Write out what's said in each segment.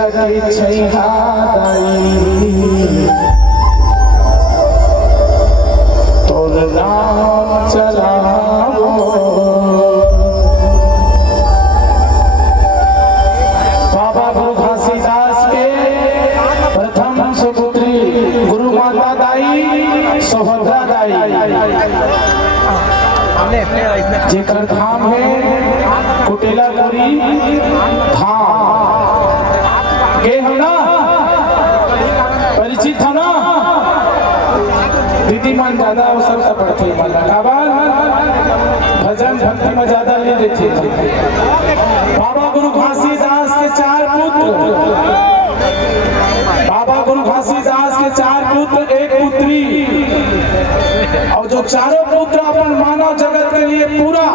केकरा के छैहा दाई तोर नाम चलावो बाबा गुरु घासीदास के प्रथम सुपुत्री गुरु माता दाई सुभद्रा दाई जेकर धाम है कुटेलापुरी धाम के हम ना परिचित है ना दीदी मन ज्यादा अवसर से पढ़ते भजन भक्ति में ज्यादा ले लेते बाबा गुरु घासीदास के चार पुत्र बाबा गुरु घासीदास के चार पुत्र एक पुत्री और जो चारों पुत्र अपन मानव जगत के लिए पूरा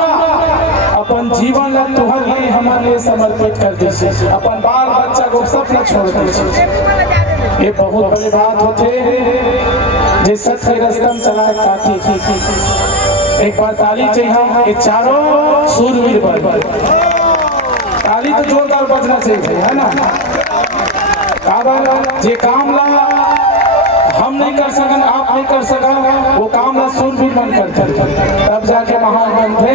अपन जीवन ला तुहर लिए हमारे लिए समर्पित कर दीजिए अपन बाल बच्चा को सब न छोड़ दीजिए ये बहुत बड़ी बात होते जिस सच के रस्तम चला काटी एक बार ताली चाहिए ये चारों सूरवीर पर ताली तो जोरदार बजना चाहिए है ना जे काम ला हम नहीं कर सकन आप नहीं कर सका वो काम ला सूरवीर मन करते तब जाके महान बनते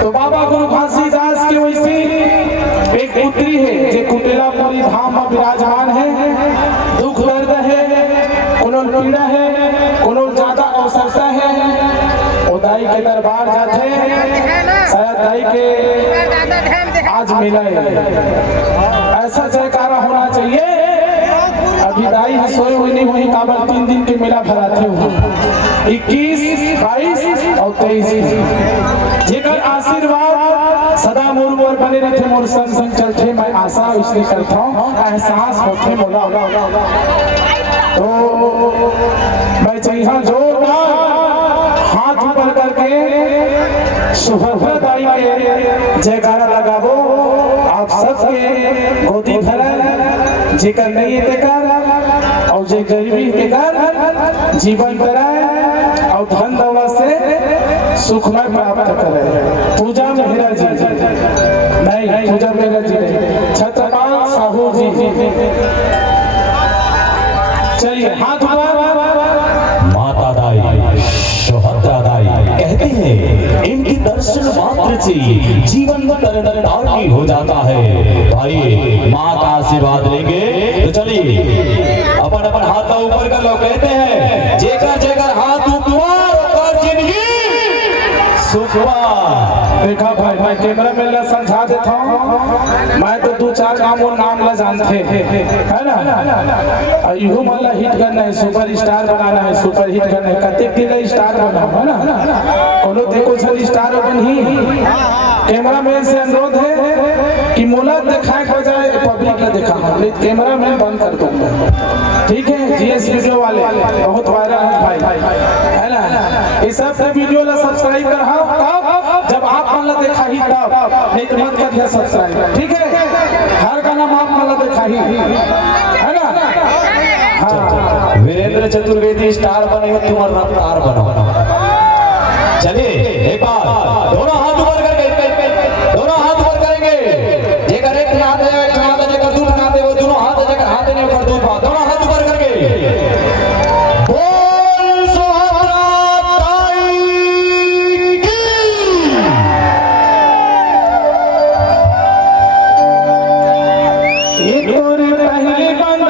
तो बाबा गुरु घासीदास की वैसी एक पुत्री है जो कुटेलापुरी धाम में विराजमान है दुख दर्द है कोनो पीड़ा है कोनो ज्यादा अवसरता है वो दाई के दरबार जाते शायद दाई के आज मिला है ऐसा जयकारा होना चाहिए अभी दाई है सोए हुई नहीं हुई काबल 3 दिन के मेला भराते हुए 21, 22 और 23 जेकर आशीर्वाद सदा मोर मोर बने रहते मोर संग संग चलते मैं आशा इसलिए करता हूँ एहसास होते मोला तो मैं चाहिए जोरदार हाथ ऊपर करके सुभद्रा दाई के जयकारा लगाबो आप सबके गोदी भरा जेकर नहीं देकर और जे गरीबी के घर जीवन कराए और धन दौलत से सुखमय प्राप्त करे पूजा मेहरा जी नहीं पूजा मेहरा जी नहीं छत्रपाल साहू जी चलिए हाथ माता दाई सुभद्रा दाई कहते हैं इनकी दर्शन मात्र से जीवन तरंगी हो जाता है भाई माँ का आशीर्वाद लेंगे तो चलिए अपन अपन हाथ ऊपर कर लो कहते हैं जेकर जेकर हाथ ऊपर कर जिंदगी सुखवार देखा भाई मैं कैमरा में ला समझा देता हूँ मैं तो 2-4 काम और नाम ला जानते है ना यू माला हिट करना है सुपर स्टार बनाना है सुपर हिट करना है कते दिन स्टार बना है ना कोनो देखो सन स्टार बन ही कैमरा मैन से अनुरोध है कि मोला दिखाए बजाय पब्लिक ने देखा कैमरा मैन बंद कर दूंगा ठीक है जीएस वीडियो वाले बहुत वायरल है भाई है ना ये सब वीडियो ला सब्सक्राइब कर जब आप मन ला देखा ही तब नहीं तो मत करिए सब्सक्राइब ठीक है हर का नाम आप मन ला देखा ही है ना हाँ वीरेंद्र चतुर्वेदी स्टार बने हो तुम रफ्तार बनो चलिए एक बार दोनों हाथ ऊपर करके दोनों हाथ ऊपर करेंगे जेकर एक हाथ है एक हाथ है जेकर दूसरा हाथ है वो दोनों हाथ है जेकर हाथ नहीं ऊपर दोनों हाथ ऊपर करके बोल सुभद्रा दाई की ये तोरे पहले बन